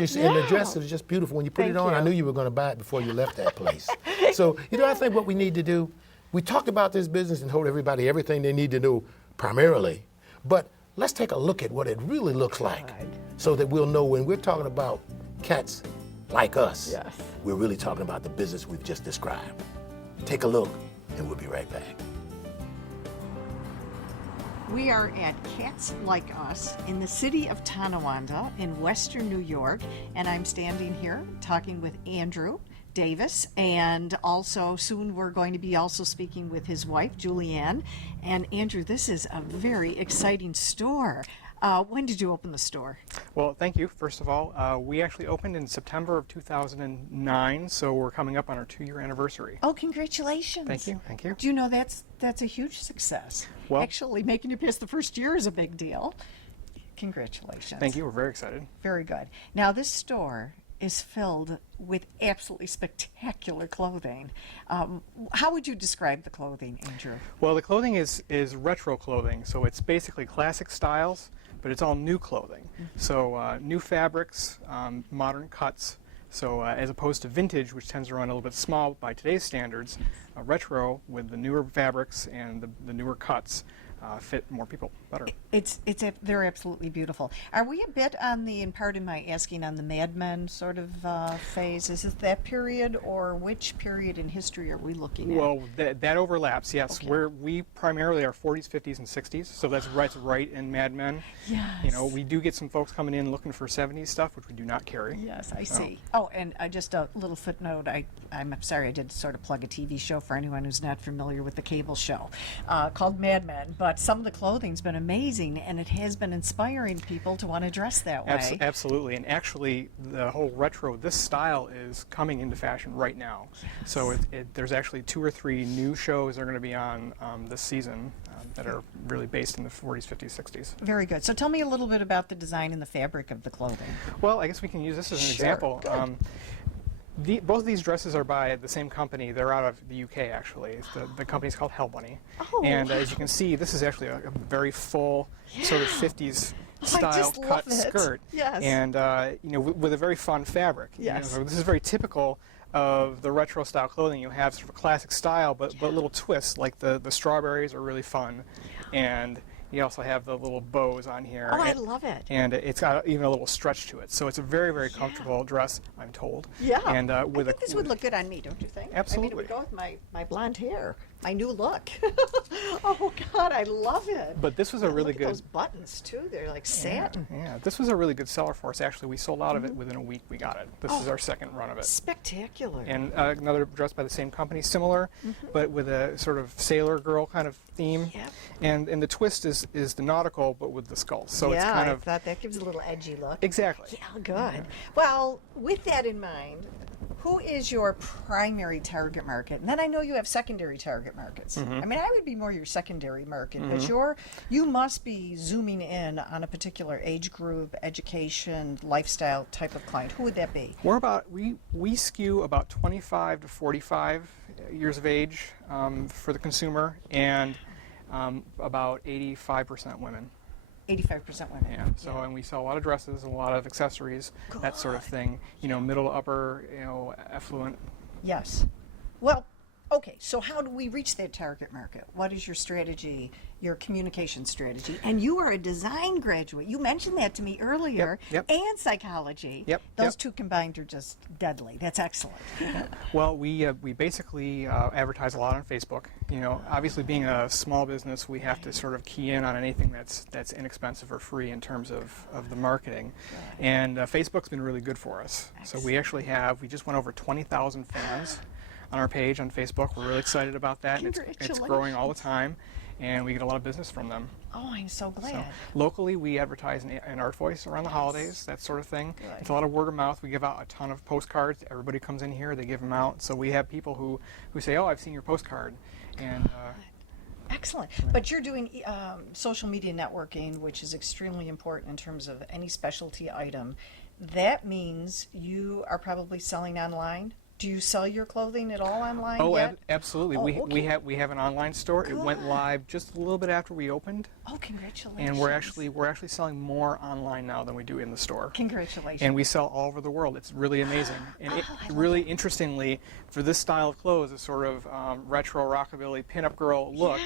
And the dress is just beautiful. When you put it on, I knew you were going to buy it before you left that place. So, I think what we need to do, we talked about this business and told everybody everything they need to know primarily, but let's take a look at what it really looks like so that we'll know when we're talking about cats like us, we're really talking about the business we've just described. Take a look, and we'll be right back. We are at Cats Like Us in the city of Tonawanda in western New York, and I'm standing here talking with Andrew Davis, and also soon we're going to be also speaking with his wife, Julianne. And Andrew, this is a very exciting store. When did you open the store? Well, thank you, first of all. We actually opened in September of 2009, so we're coming up on our 2-year anniversary. Oh, congratulations. Thank you, thank you. Do you know that's a huge success? Well, actually, making it past the first year is a big deal. Congratulations. Thank you, we're very excited. Very good. Now, this store is filled with absolutely spectacular clothing. How would you describe the clothing, Andrew? Well, the clothing is retro clothing, so it's basically classic styles, but it's all new clothing. So new fabrics, modern cuts. So as opposed to vintage, which tends to run a little bit small by today's standards, retro with the newer fabrics and the newer cuts fit more people better. They're absolutely beautiful. Are we a bit on the, and pardon my asking, on the Mad Men sort of phase? Is it that period, or which period in history are we looking at? Well, that overlaps, yes. Okay. We primarily are 40s, 50s, and 60s, so that's right in Mad Men. Yes. We do get some folks coming in looking for 70s stuff, which we do not carry. Yes, I see. Oh, and just a little footnote. I'm sorry, I did sort of plug a TV show for anyone who's not familiar with the cable show called Mad Men, but some of the clothing's been amazing, and it has been inspiring people to want to dress that way. Absolutely, and actually the whole retro, this style is coming into fashion right now. Yes. So there's actually 2 or 3 new shows that are going to be on this season that are really based in the 40s, 50s, 60s. Very good. So tell me a little bit about the design and the fabric of the clothing. Well, I guess we can use this as an example. Both of these dresses are by the same company. They're out of the UK, actually. The company's called Hell Bunny. Oh, and as you can see, this is actually a very full sort of 50s style cut skirt. Yes. And with a very fun fabric. Yes. So this is very typical of the retro style clothing. You have sort of a classic style, but little twists, like the strawberries are really fun. And you also have the little bows on here. Oh, I love it. And it's got even a little stretch to it. So it's a very, very comfortable dress, I'm told. Yeah. And I think this would look good on me, don't you think? Absolutely. I mean, it would go with my blonde hair, my new look. Oh, God, I love it. But this was a really look good... at those buttons, too. They're like satin. Yeah, this was a really good seller for us. Actually, we sold out of it within a week. We got it. This is our second run of it. Spectacular. And another dress by the same company, similar, but with a sort of sailor girl kind of theme. Yep. And the twist is the nautical, but with the skull. So it's kind of... I thought that gives a little edgy look. Exactly. Yeah, good. Well, with that in mind, who is your primary target market? And then I know you have secondary target markets. I mean, I would be more your secondary market, but you must be zooming in on a particular age group, education, lifestyle type of client. Who would that be? We skew about 25 to 45 years of age for the consumer, and about 85% women. 85% women. Yeah. So, and we sell a lot of dresses, a lot of accessories, that sort of thing. Middle to upper, affluent. Yes. Well, okay. So how do we reach that target market? What is your strategy, your communication strategy? And you are a design graduate. You mentioned that to me earlier. Yep. And psychology. Yep. Those two combined are just deadly. That's excellent. Well, we basically advertise a lot on Facebook. Obviously being a small business, we have to sort of key in on anything that's inexpensive or free in terms of the marketing. And Facebook's been really good for us. Excellent. So we just went over 20,000 fans on our page on Facebook. We're really excited about that. And it's growing all the time, and we get a lot of business from them. Oh, I'm so glad. So, locally, we advertise in Art Voice around the holidays, that sort of thing. Good. It's a lot of word of mouth. We give out a ton of postcards. Everybody comes in here, they give them out. So we have people who say, oh, I've seen your postcard. And excellent. But you're doing social media networking, which is extremely important in terms of any specialty item. That means you are probably selling online? Do you sell your clothing at all online Oh, yet? absolutely. Oh, we okay. have an online store. It went Good. live just a little bit after we opened, Oh, congratulations. and we're actually selling more online now than we do in the store. Congratulations. And we sell all over the world. It's really amazing. And Oh, I love really it. interestingly, for this style of clothes, a sort of retro rockabilly pinup girl look, Yeah.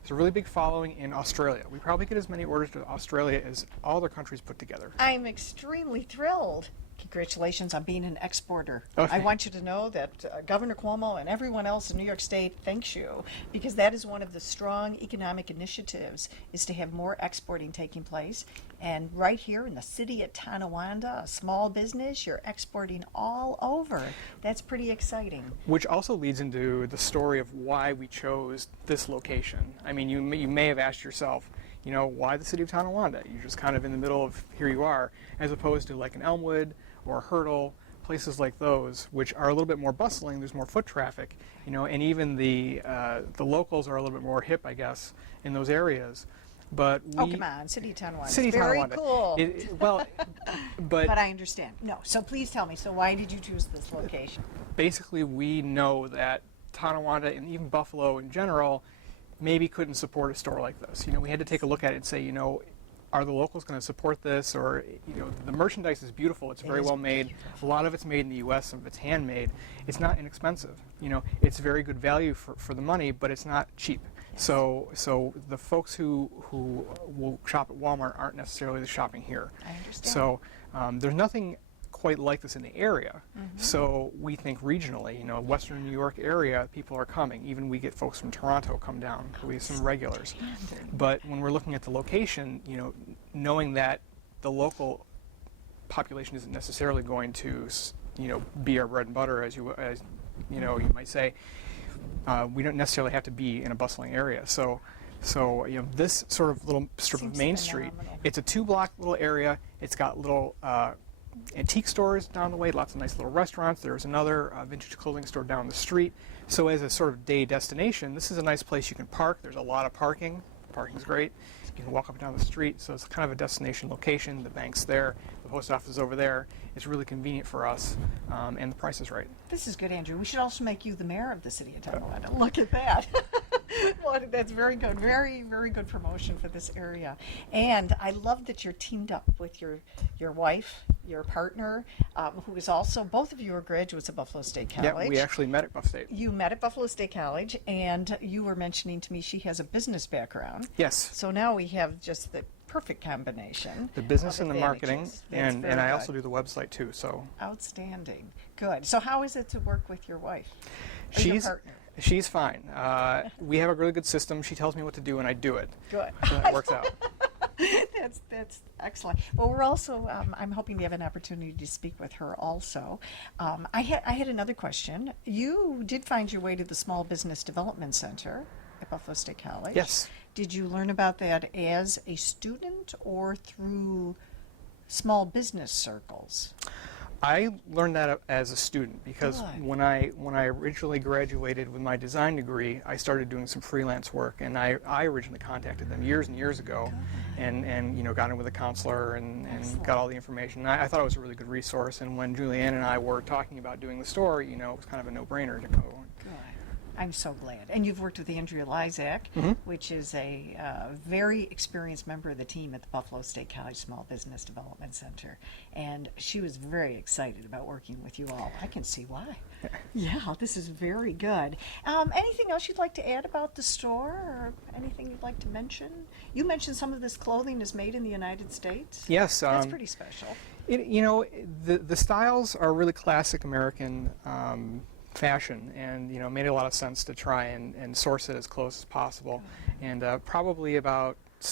it's a really big following in Australia. We probably get as many orders to Australia as all other countries put together. I'm extremely thrilled. Congratulations on being an exporter. Okay. I want you to know that Governor Cuomo and everyone else in New York State thanks you, because that is one of the strong economic initiatives, is to have more exporting taking place. And right here in the city of Tonawanda, a small business, you're exporting all over. That's pretty exciting. Which also leads into the story of why we chose this location. I mean, you may have asked yourself, you know, why the city of Tonawanda? You're just kind of in the middle of, here you are, as opposed to like an Elmwood or a Hurdle, places like those, which are a little bit more bustling. There's more foot traffic, you know, and even the locals are a little bit more hip, I guess, in those areas. But Oh, come on, city of Tonawanda. City of Very Tonawanda. cool. Well, but But I understand. No, so please tell me, so why did you choose this location? basically we know that Tonawanda and even Buffalo in general maybe couldn't support a store like this. You know, we had to take a look at it and say, you know, are the locals going to support this? Or, you know, the merchandise is beautiful. It's very is well made. A lot of it's made in the U.S. Some of it's handmade. It's not inexpensive. You know, it's very good value for the money, but it's not cheap. So the folks who will shop at Walmart aren't necessarily shopping here. I understand. So there's nothing quite like this in the area. So we think regionally, you know, Western New York area, people are coming. Even we get folks from Toronto come down. We have some regulars. But when we're looking at the location, you know, knowing that the local population isn't necessarily going to, you know, be our bread and butter, as you know, you might say, we don't necessarily have to be in a bustling area. So you know, this sort of little strip of Seems Main Street, phenomenal. it's a 2-block little area. It's got little antique stores down the way, lots of nice little restaurants. There's another vintage clothing store down the street. So as a sort of day destination, this is a nice place you can park. There's a lot of parking. Parking's great. You can walk up and down the street, so it's kind of a destination location. The bank's there, the post office is over there. It's really convenient for us, and the price is right. This is good, Andrew. We should also make you the mayor of the city of Tonawanda. Look at that. Well, that's very good. Very, very good promotion for this area. And I love that you're teamed up with your wife, your partner, who is also, both of you are graduates of Buffalo State College. Yeah, we actually met at Buff State. You met at Buffalo State College, and you were mentioning to me she has a business background. Yes. So now we have just the perfect combination. The business of and the marketing, advantages. That's and very I good. also do the website too. So Outstanding. Good. So how is it to work with your wife? Or your she's partner? she's fine. We have a really good system. She tells me what to do, and I do it. Good. So that works out. That's excellent. Well, we're also, I'm hoping to have an opportunity to speak with her also. I had another question. You did find your way to the Small Business Development Center at Buffalo State College. Yes. Did you learn about that as a student or through small business circles? I learned that as a student because Good. when I originally graduated with my design degree, I started doing some freelance work, and I originally contacted them years and years ago, and you know, got in with a counselor and got all the information. I thought it was a really good resource, and when Julianne and I were talking about doing the store, you know, it was kind of a no-brainer to go. Good. I'm so glad. And you've worked with Andrea Lysak, which is a very experienced member of the team at the Buffalo State College Small Business Development Center. And she was very excited about working with you all. I can see why. Yeah, this is very good. Anything else you'd like to add about the store, or anything you'd like to mention? You mentioned some of this clothing is made in the United States. Yes. That's pretty special. You know, the styles are really classic American fashion, and you know, it made a lot of sense to try and source it as close as possible. And probably about